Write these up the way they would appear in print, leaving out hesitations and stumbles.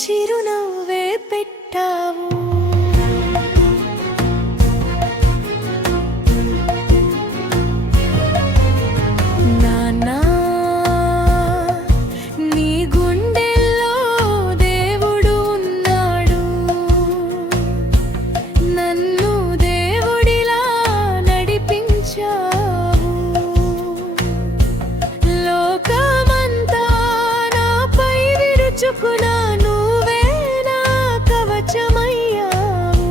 చిరునవ్వే పెట్టావు. నాన్నా, నీ గుండెల్లో దేవుడు ఉన్నాడు. నన్ను దేవుడిలా నడిపించావు. లోకమంతా నాపై విరుచుకున్నా నువ్వే నా కవచమయ్యావు.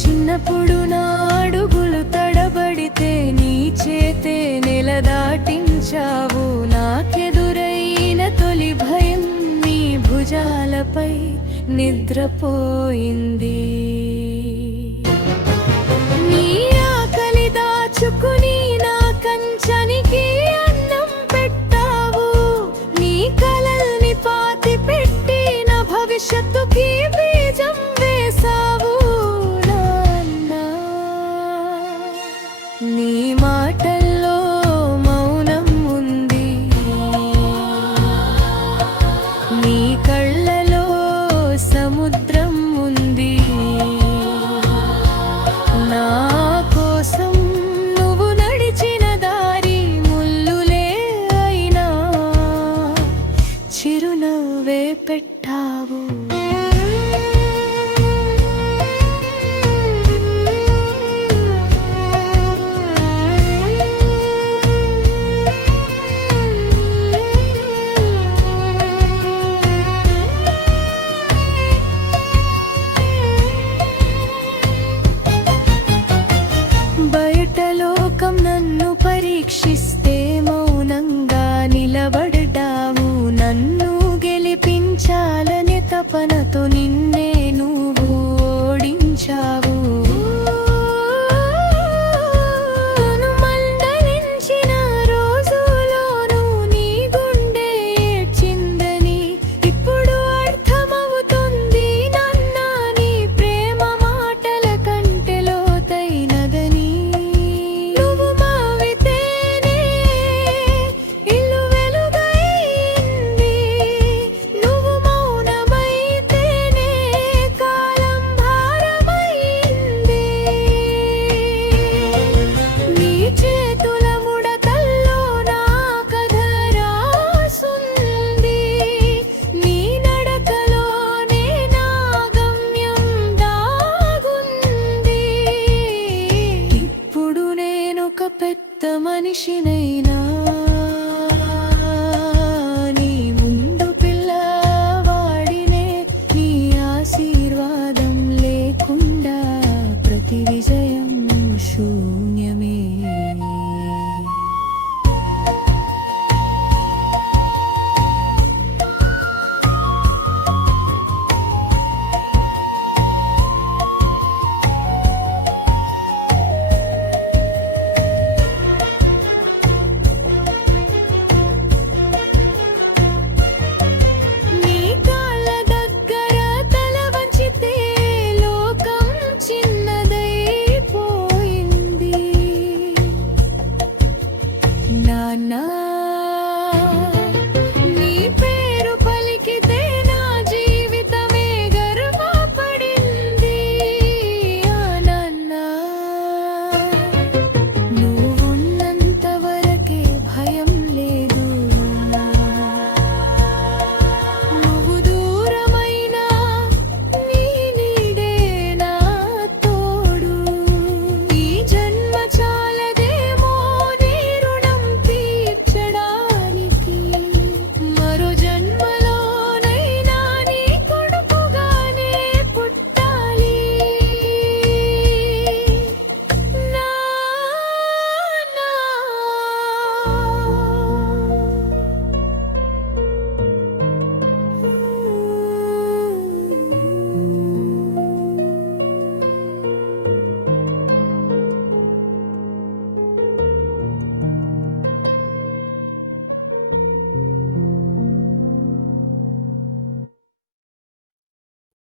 చిన్నప్పుడు నా అడుగులు తడబడితే నీ చేతే నెల దాటించావు. నాకెదురైన తొలి భయం నీ భుజాలపై నిద్రపోయింది. నీ ఆకలి దాచుకుని నా కంచనికి అన్నం పెట్టావు. నీ కలల్ని పాతి పెట్టి నా భవిష్యత్తుకి బీజం వేశావు. నాన్నా, నీ మాటల్లో మౌనం ఉంది. నీ కళ్ళలో సముద్రం ఉంది. నా కోసం నువ్వు నడిచిన దారి ముల్లులే అయినా చిరునవ్వే పెట్టావు.